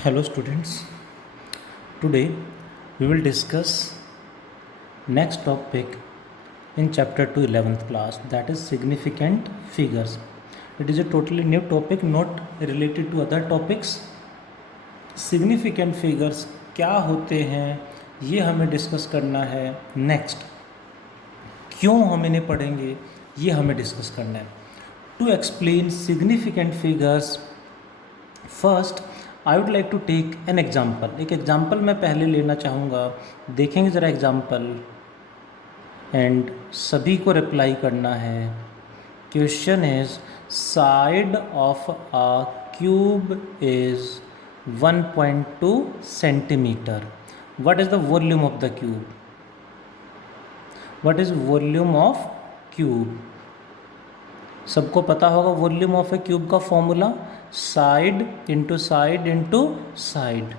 Hello students, today we will discuss next topic in chapter 2 11th class, that is significant figures. It is a totally new topic, not related to other topics. Significant figures क्या होते हैं ये हमें discuss करना है. Next क्यों हम इन्हें पढ़ेंगे ये हमें डिस्कस करना है. To explain significant figures first I would like to take an example. एक एग्जाम्पल मैं पहले लेना चाहूँगा. देखेंगे ज़रा एग्जाम्पल एंड सभी को रिप्लाई करना है. Question is side of a cube is 1.2 centimetre. What is the volume of the cube? What is volume of cube? सबको पता होगा वॉल्यूम ऑफ ए क्यूब का फॉर्मूला साइड इंटू साइड.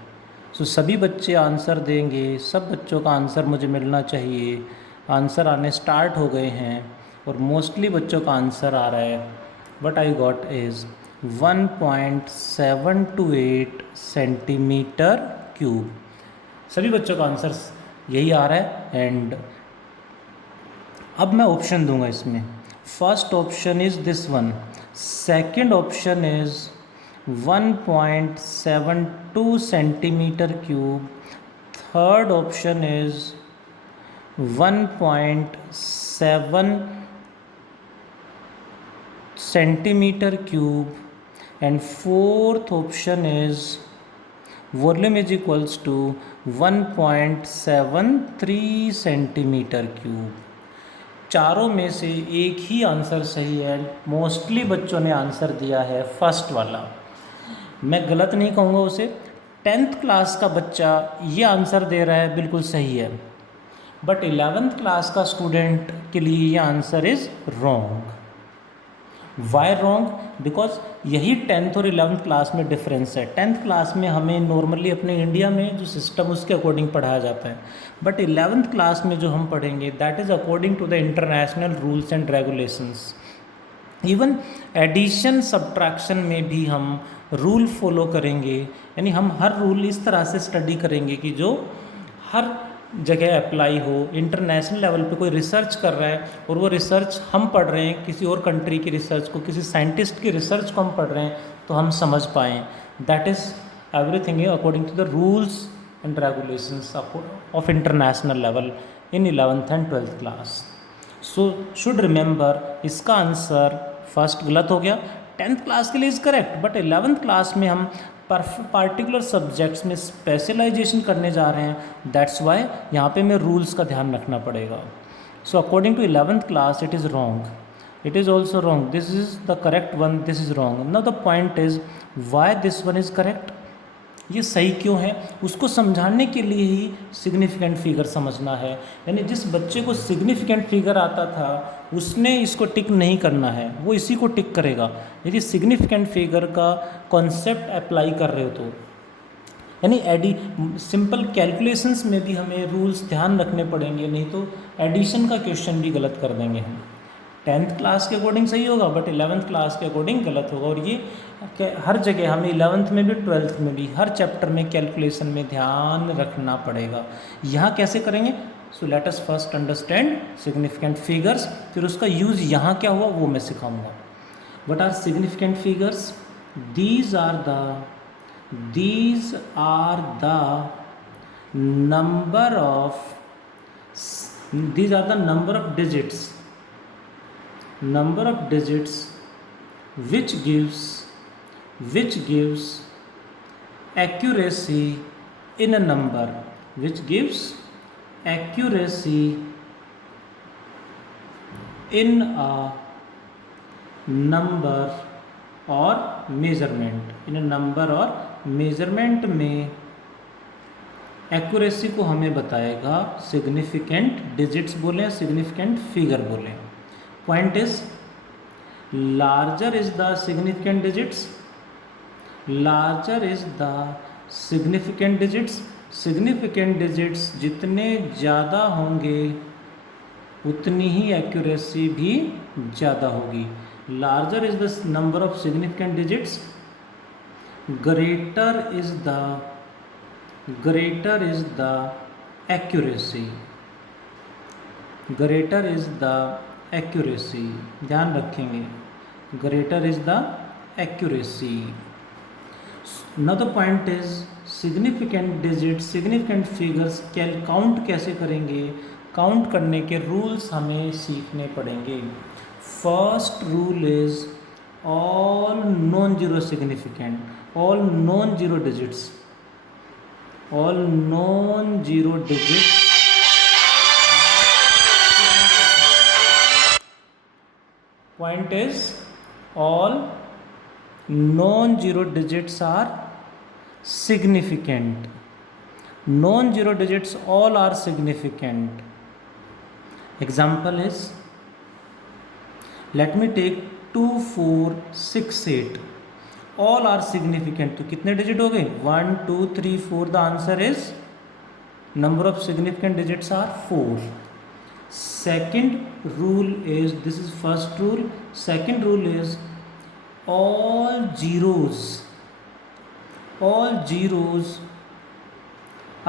सो सभी बच्चे आंसर देंगे. सब बच्चों का आंसर मुझे मिलना चाहिए. आंसर आने स्टार्ट हो गए हैं और मोस्टली बच्चों का आंसर आ रहा है. What I got is 1.728 centimetre cube. सभी बच्चों का आंसर यही आ रहा है. एंड अब मैं ऑप्शन दूंगा इसमें. First option is this one. Second option is 1.72 centimetre cube. Third option is 1.7 centimetre cube. And fourth option is volume is equals to 1.73 centimetre cube. चारों में से एक ही आंसर सही है. मोस्टली बच्चों ने आंसर दिया है फर्स्ट वाला. मैं गलत नहीं कहूँगा उसे. 10th क्लास का बच्चा ये आंसर दे रहा है, बिल्कुल सही है. बट 11th क्लास का स्टूडेंट के लिए ये answer is wrong. Why wrong? Because यही 10th और 11th क्लास में डिफरेंस है. 10th क्लास में हमें नॉर्मली अपने इंडिया में जो सिस्टम उसके अकॉर्डिंग पढ़ाया जाता है. बट 11th क्लास में जो हम पढ़ेंगे that is according to the international rules and regulations. Even addition subtraction में भी हम रूल फॉलो करेंगे. यानी हम हर रूल इस तरह से स्टडी करेंगे कि जो हर जगह अप्लाई हो. इंटरनेशनल लेवल पे कोई रिसर्च कर रहा है और वो रिसर्च हम पढ़ रहे हैं, किसी और कंट्री की रिसर्च को, किसी साइंटिस्ट की रिसर्च को हम पढ़ रहे हैं तो हम समझ पाएँ. That is everything according to the rules and regulations of international level in 11th and 12th class. So should remember इसका आंसर फर्स्ट गलत हो गया. 10th क्लास के लिए is correct. But 11th class में हम पार्टिकुलर सब्जेक्ट्स में specialisation करने जा रहे हैं. दैट्स वाई यहाँ पे हमें रूल्स का ध्यान रखना पड़ेगा. So according to 11th class it is wrong. It is also wrong. This is the correct one, this is wrong. Now the point is why this one is correct. ये सही क्यों है उसको समझाने के लिए ही सिग्निफिकेंट फिगर समझना है. यानी जिस बच्चे को सिग्निफिकेंट फिगर आता था उसने इसको टिक नहीं करना है, वो इसी को टिक करेगा. यदि सिग्निफिकेंट फिगर का कॉन्सेप्ट अप्लाई कर रहे हो तो यानी सिंपल कैलकुलेशंस में भी हमें रूल्स ध्यान रखने पड़ेंगे, नहीं तो एडिशन का क्वेश्चन भी गलत कर देंगे हम. 10th क्लास के अकॉर्डिंग सही होगा बट 11th क्लास के अकॉर्डिंग गलत होगा. और ये हर जगह हमें 11th में भी 12th में भी हर चैप्टर में कैलकुलेशन में ध्यान रखना पड़ेगा. यहाँ कैसे करेंगे? So let us first understand significant figures. फिर उसका यूज़ यहाँ क्या हुआ वो मैं सिखाऊंगा. What are significant figures? These are the number of digits which gives accuracy in a number, which gives accuracy in a number or measurement. in a number or measurement में accuracy को हमें बताएगा सिग्निफिकेंट डिजिट्स बोलें, significant figure बोलें. Point is larger is the significant digits. Larger is the significant digits. Significant digits जितने ज़्यादा होंगे उतनी ही एक्यूरेसी भी ज़्यादा होगी. Larger is the number of significant digits greater is the accuracy, greater is the accuracy, ध्यान रखेंगे, greater is the accuracy. Now the point is significant digits, significant figures count कैसे करेंगे, काउंट करने के रूल्स हमें सीखने पड़ेंगे. First rule is all non-zero significant, all non-zero digits, all non-zero digits point is all non-zero digits are significant, non-zero digits all are significant. Example is, let me take 2 4 6 8, all are significant. तो कितने digit हो गए, 1 2 3 4. The answer is number of significant digits are 4. Second rule is, this is first rule, second rule is all zeros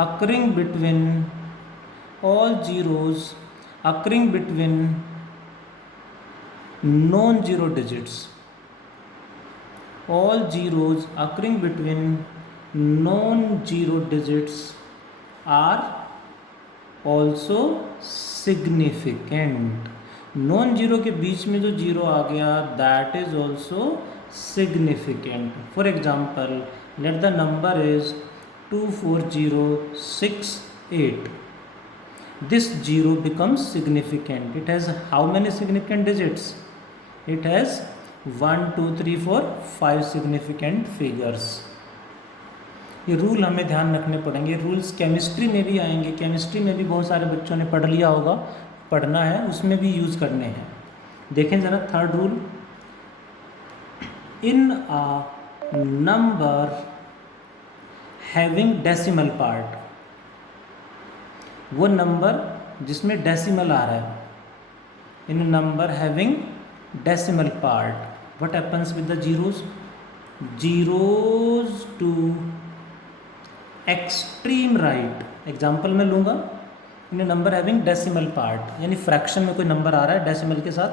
occurring between, all zeros occurring between non-zero digits, all zeros occurring between non-zero digits are also significant. Non zero के बीच में जो zero आ गया, that is also significant. For example, let the number is 2 4 0 6 8. This zero becomes significant. It has how many significant digits? It has 1 2 3 4 5 significant figures. ये rule हमें ध्यान रखने पड़ेंगे. Rules chemistry में भी आएंगे, केमिस्ट्री में भी बहुत सारे बच्चों ने पढ़ लिया होगा, पढ़ना है, उसमें भी यूज़ करने हैं. देखें ज़रा third rule, in a number having decimal part, वो नंबर जिसमें डेसिमल आ रहा है, in number having decimal part, what happens with the zeros, zeros to extreme right. Example मैं लूँगा, in number having decimal part, यानी फ्रैक्शन में कोई नंबर आ रहा है डेसिमल के साथ,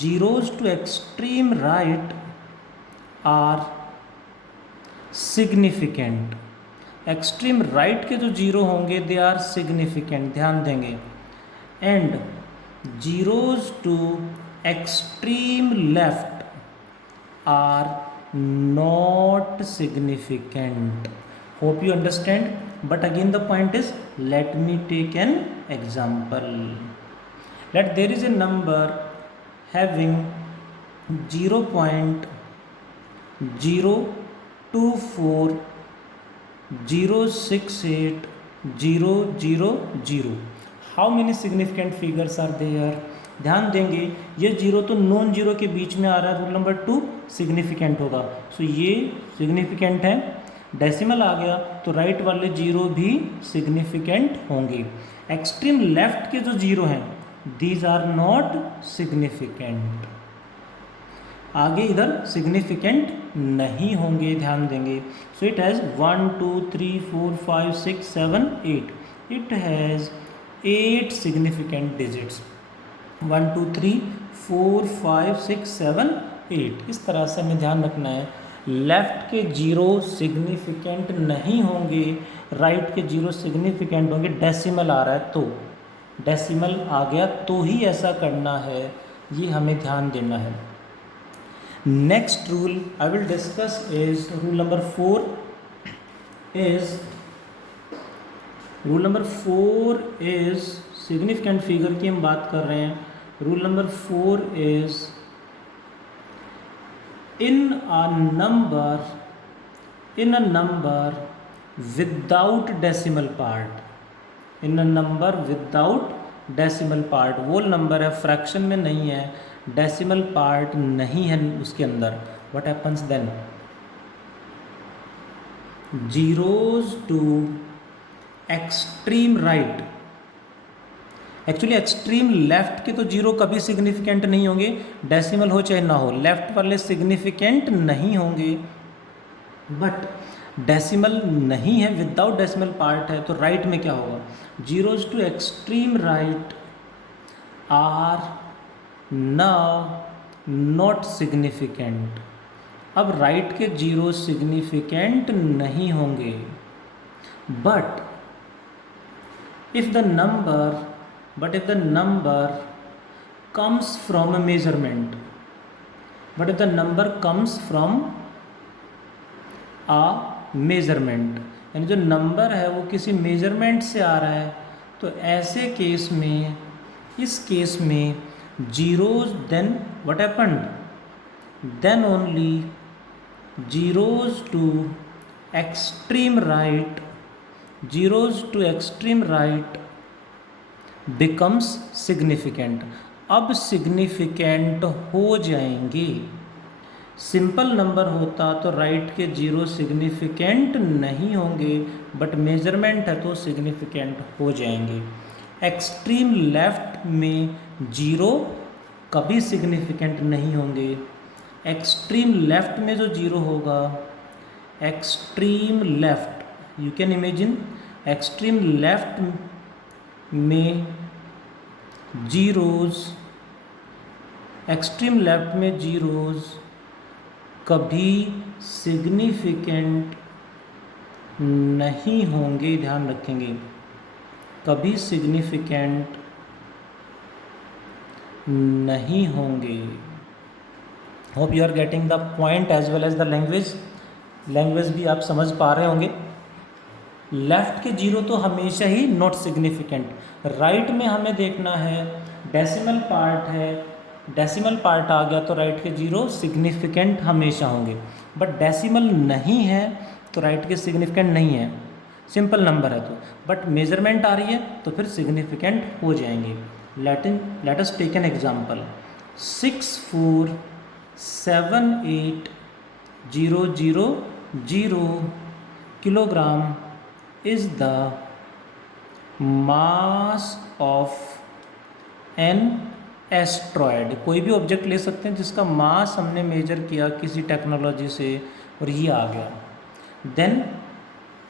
zeros to extreme right are significant. Extreme right के जो जीरो होंगे दे आर सिग्निफिकेंट, ध्यान देंगे. And zeros to extreme left are not significant. Hope you understand, but again the point is, let me take an example. Let there is a number having 0.024 068 000. How many significant figures are there? ध्यान देंगे, ये zero तो non zero के बीच में आ रहा है, rule number 2 significant होगा. सो ये सिग्निफिकेंट है. डेसिमल आ गया तो राइट वाले जीरो भी सिग्निफिकेंट होंगे. एक्सट्रीम लेफ्ट के जो जीरो हैं, दीज आर नॉट सिग्निफिकेंट. आगे इधर सिग्निफिकेंट नहीं होंगे, ध्यान देंगे. So it has 1 2 3 4 5 6 7 8. It has 8 significant digits. 1 2 3 4 5 6 7 8. इस तरह से हमें ध्यान रखना है. लेफ़्ट के जीरो सिग्निफिकेंट नहीं होंगे, राइट के जीरो सिग्निफिकेंट होंगे. डेसिमल आ रहा है तो, डेसिमल आ गया तो ही ऐसा करना है, ये हमें ध्यान देना है. Next rule I will discuss is rule number 4 is, rule number 4 is significant figure की हम बात कर रहे हैं. Rule number 4 is in a number without decimal part, in a number without decimal part, वो नंबर है फ्रैक्शन में नहीं है, डेसिमल पार्ट नहीं है उसके अंदर. what happens then? zeros to extreme right, actually extreme left के तो जीरो कभी सिग्निफिकेंट नहीं होंगे, डेसिमल हो चाहे ना हो. लेफ्ट वाले सिग्निफिकेंट नहीं होंगे, बट डेसिमल नहीं है, विदाउट डेसिमल पार्ट है, तो राइट में क्या होगा, zeros to extreme right are now not significant. अब राइट के जीरो सिग्निफिकेंट नहीं होंगे, but if the number comes from a measurement, but if the number comes from a measurement, यानी जो नंबर है वो किसी मेजरमेंट से आ रहा है, तो ऐसे केस में, इस केस में zeros, then what happened, then only zeros to extreme right, zeros to extreme right becomes significant. अब सिग्निफिकेंट हो जाएंगे। सिंपल नंबर होता तो राइट के जीरो सिग्निफिकेंट नहीं होंगे, बट मेजरमेंट है तो सिग्निफिकेंट हो जाएंगे। एक्सट्रीम लेफ्ट में जीरो कभी सिग्निफिकेंट नहीं होंगे। एक्सट्रीम लेफ्ट में जो जीरो होगा, extreme left, you can imagine, extreme left में जीरोज, एक्सट्रीम लेफ्ट में जीरोज कभी सिग्निफिकेंट नहीं होंगे, ध्यान रखेंगे, कभी सिग्निफिकेंट नहीं होंगे। Hope you are getting the point as well as the language भी आप समझ पा रहे होंगे। लेफ्ट के जीरो तो हमेशा ही नॉट सिग्निफिकेंट। राइट में हमें देखना है, डेसिमल पार्ट है, डेसिमल पार्ट आ गया तो राइट के जीरो सिग्निफिकेंट हमेशा होंगे, बट डेसिमल नहीं है तो राइट के सिग्निफिकेंट नहीं है, सिंपल नंबर है तो, बट मेजरमेंट आ रही है तो फिर सिग्निफिकेंट हो जाएंगे। Let us take an example, 647800 kilogram is the mass of an asteroid। कोई भी ऑब्जेक्ट ले सकते हैं जिसका मास हमने मेजर किया किसी टेक्नोलॉजी से और ये आ गया, देन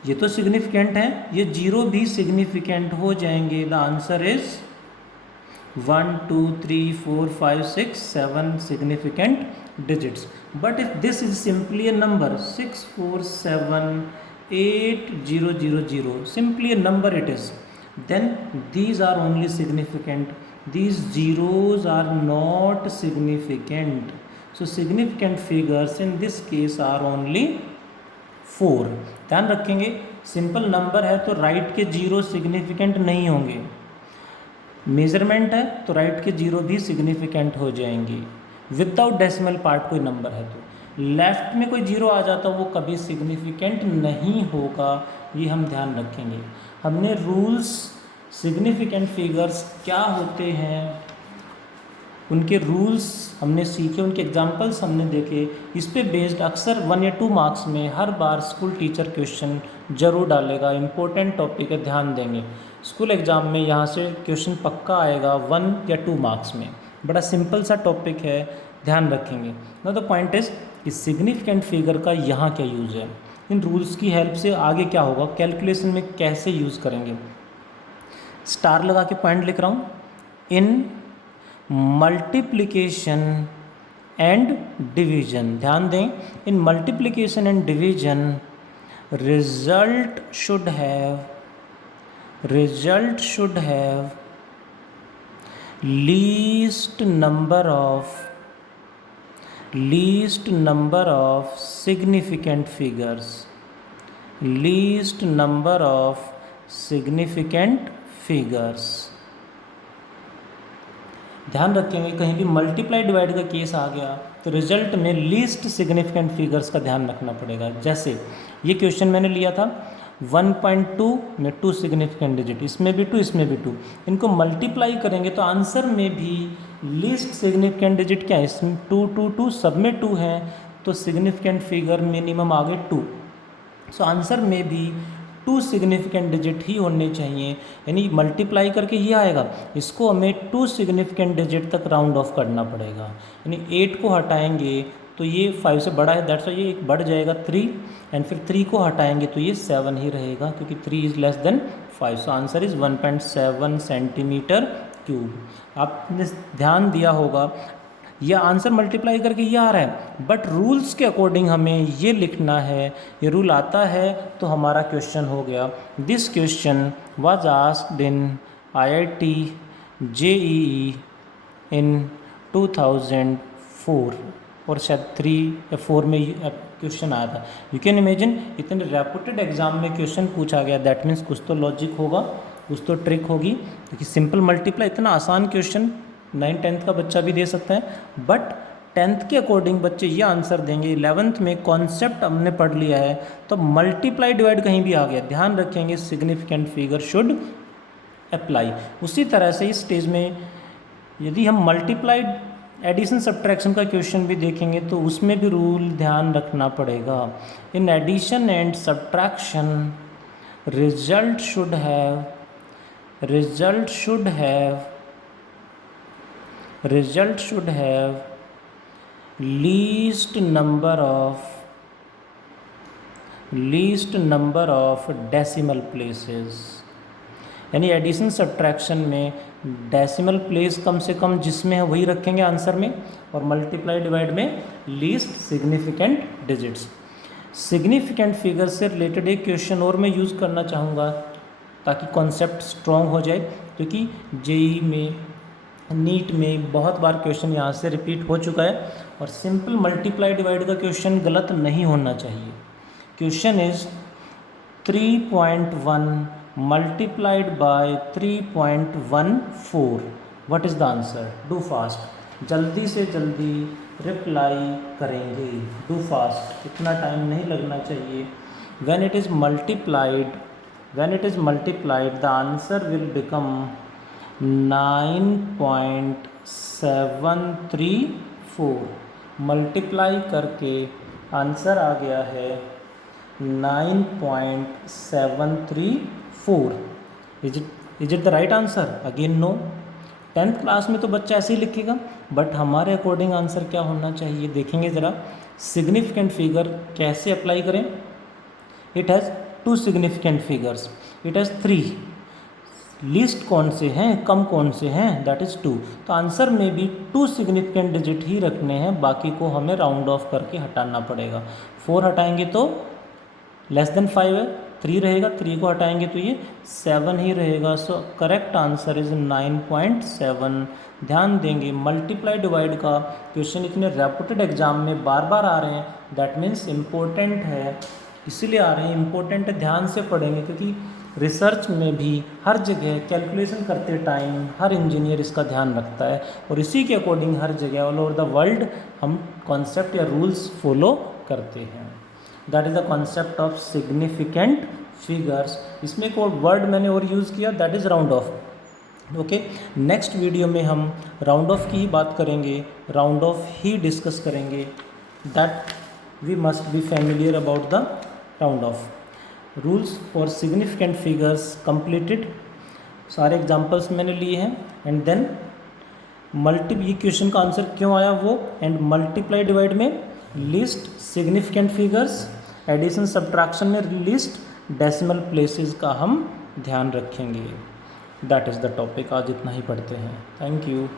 ये तो सिग्निफिकेंट है, ये जीरो भी सिग्निफिकेंट हो जाएंगे। The answer is 1 2 3 4 5 6 7 significant digits। but if this is simply a number 647800, simply a number it is, then these are only significant, these zeros are not significant, so significant figures in this case are only 4। ध्यान रखेंगे, simple number है तो right के zero significant नहीं होंगे, measurement है तो right के जीरो भी सिग्निफिकेंट हो जाएंगे, विदाउट डेसिमल पार्ट कोई नंबर है तो। लेफ्ट में कोई जीरो आ जाता वो कभी सिग्निफिकेंट नहीं होगा, ये हम ध्यान रखेंगे। हमने रूल्स, सिग्निफिकेंट फिगर्स क्या होते हैं उनके रूल्स हमने सीखे, उनके एग्जांपल्स हमने देखे, इस पे बेस्ड अक्सर 1 या 2 मार्क्स में हर बार स्कूल टीचर क्वेश्चन जरूर डालेगा। इम्पोर्टेंट टॉपिक है, ध्यान देंगे। स्कूल एग्ज़ाम में यहाँ से क्वेश्चन पक्का आएगा 1 या 2 मार्क्स में, बड़ा सिंपल सा टॉपिक है, ध्यान रखेंगे। नाउ द पॉइंट इज कि सिग्निफिकेंट फिगर का यहाँ क्या यूज़ है, इन रूल्स की हेल्प से आगे क्या होगा, कैलकुलेशन में कैसे यूज़ करेंगे। स्टार लगा के पॉइंट लिख रहा हूँ, इन मल्टीप्लिकेशन एंड डिवीजन, ध्यान दें, इन multiplication and division result should have least number of significant figures, least number of significant figures। ध्यान रखेंगे, कहीं भी मल्टीप्लाई डिवाइड का केस आ गया तो रिजल्ट में लीस्ट सिग्निफिकेंट फिगर्स का ध्यान रखना पड़ेगा। जैसे ये क्वेश्चन मैंने लिया था 1.2 में 2 सिग्निफिकेंट डिजिट, इसमें भी 2, इसमें भी 2, इनको मल्टीप्लाई करेंगे तो आंसर में भी लीस्ट सिग्निफिकेंट डिजिट क्या है, इसमें 2 2 2 सब में 2 है, तो सिग्निफिकेंट फिगर मिनिमम आ गए 2। सो आंसर में भी 2 सिग्निफिकेंट डिजिट ही होने चाहिए, यानी मल्टीप्लाई करके ही आएगा, इसको हमें 2 सिग्निफिकेंट डिजिट तक राउंड ऑफ करना पड़ेगा, यानी 8 को हटाएंगे तो ये 5 से बड़ा है, दैट्स वाई ये एक बढ़ जाएगा 3, एंड फिर 3 को हटाएंगे तो ये 7 ही रहेगा क्योंकि 3 is less than 5। So answer is 1.7 centimetre cube. आपने ध्यान दिया होगा यह आंसर मल्टीप्लाई करके ये आ रहा है, बट रूल्स के अकॉर्डिंग हमें ये लिखना है। ये रूल आता है तो हमारा क्वेश्चन हो गया। This question was asked in IIT JEE इन 2004 और शायद 3 या 4 में क्वेश्चन आया था। यू कैन इमेजिन इतने रेपुटेड एग्जाम में क्वेश्चन पूछा गया, दैट मीन्स कुछ तो लॉजिक होगा, कुछ तो ट्रिक होगी, क्योंकि सिंपल मल्टीप्लाई इतना आसान क्वेश्चन 9th-10th का बच्चा भी दे सकता है, बट 10th के अकॉर्डिंग बच्चे ये आंसर देंगे। 11th में कॉन्सेप्ट हमने पढ़ लिया है तो मल्टीप्लाई डिवाइड कहीं भी आ गया, ध्यान रखेंगे सिग्निफिकेंट फिगर शुड अप्लाई। उसी तरह से इस स्टेज में यदि हम मल्टीप्लाइड एडिशन सब्ट्रैक्शन का क्वेश्चन भी देखेंगे तो उसमें भी रूल ध्यान रखना पड़ेगा। In addition and subtraction result should have least number of decimal places. यानी एडिशन सब्ट्रैक्शन में डेसिमल प्लेस कम से कम जिसमें है वही रखेंगे आंसर में, और मल्टीप्लाई डिवाइड में least significant digits. Significant figure से रिलेटेड एक क्वेश्चन और मैं यूज़ करना चाहूँगा ताकि कॉन्सेप्ट स्ट्रॉन्ग हो जाए, क्योंकि जेई में, नीट में बहुत बार क्वेश्चन यहाँ से रिपीट हो चुका है, और सिंपल मल्टीप्लाई डिवाइड का क्वेश्चन गलत नहीं होना चाहिए। Question is 3.1 multiplied by 3.14, what is the answer? Do fast, जल्दी से जल्दी रिप्लाई करेंगे, डू फास्ट, इतना टाइम नहीं लगना चाहिए। when it is multiplied the answer will become 9.734। Multiply करके आंसर आ गया है 9.734। Is it the right answer? Again no. 10th class में तो बच्चा ऐसे ही लिखेगा, बट हमारे अकॉर्डिंग आंसर क्या होना चाहिए देखेंगे ज़रा। सिग्निफिकेंट फिगर कैसे अप्लाई करें? It has 2 significant figures, it has 3। Least कौन से हैं, कम कौन से हैं, दैट इज़ 2। तो आंसर में भी 2 सिग्निफिकेंट डिजिट ही रखने हैं, बाकी को हमें राउंड ऑफ करके हटाना पड़ेगा। 4 हटाएंगे तो लेस देन 5 है, 3 रहेगा, 3 को हटाएंगे तो ये 7 ही रहेगा। So correct answer is 9.7। ध्यान देंगे मल्टीप्लाई डिवाइड का क्वेश्चन इतने रेपुटेड एग्जाम में बार बार आ रहे हैं, दैट मीन्स इम्पोर्टेंट है, इसीलिए आ रहे हैं, इम्पोर्टेंट है, ध्यान से पढ़ेंगे, क्योंकि रिसर्च में भी हर जगह कैलकुलेशन करते टाइम हर इंजीनियर इसका ध्यान रखता है, और इसी के अकॉर्डिंग हर जगह ऑल ओवर द वर्ल्ड हम कॉन्सेप्ट या रूल्स फॉलो करते हैं। That is the concept of significant figures. इसमें एक और वर्ड मैंने और यूज़ किया, that is round off. Okay, next video में हम राउंड ऑफ की ही बात करेंगे, राउंड ऑफ ही डिस्कस करेंगे, that we must be familiar about the round off. Rules for significant figures completed, सारे एग्जांपल्स मैंने लिए हैं, एंड देन ये क्वेश्चन का आंसर क्यों आया वो, एंड मल्टीप्लाई डिवाइड में least significant figures, addition subtraction में लिस्ट डेसिमल प्लेसेस का हम ध्यान रखेंगे। दैट इज़ द टॉपिक, आज इतना ही पढ़ते हैं। Thank you.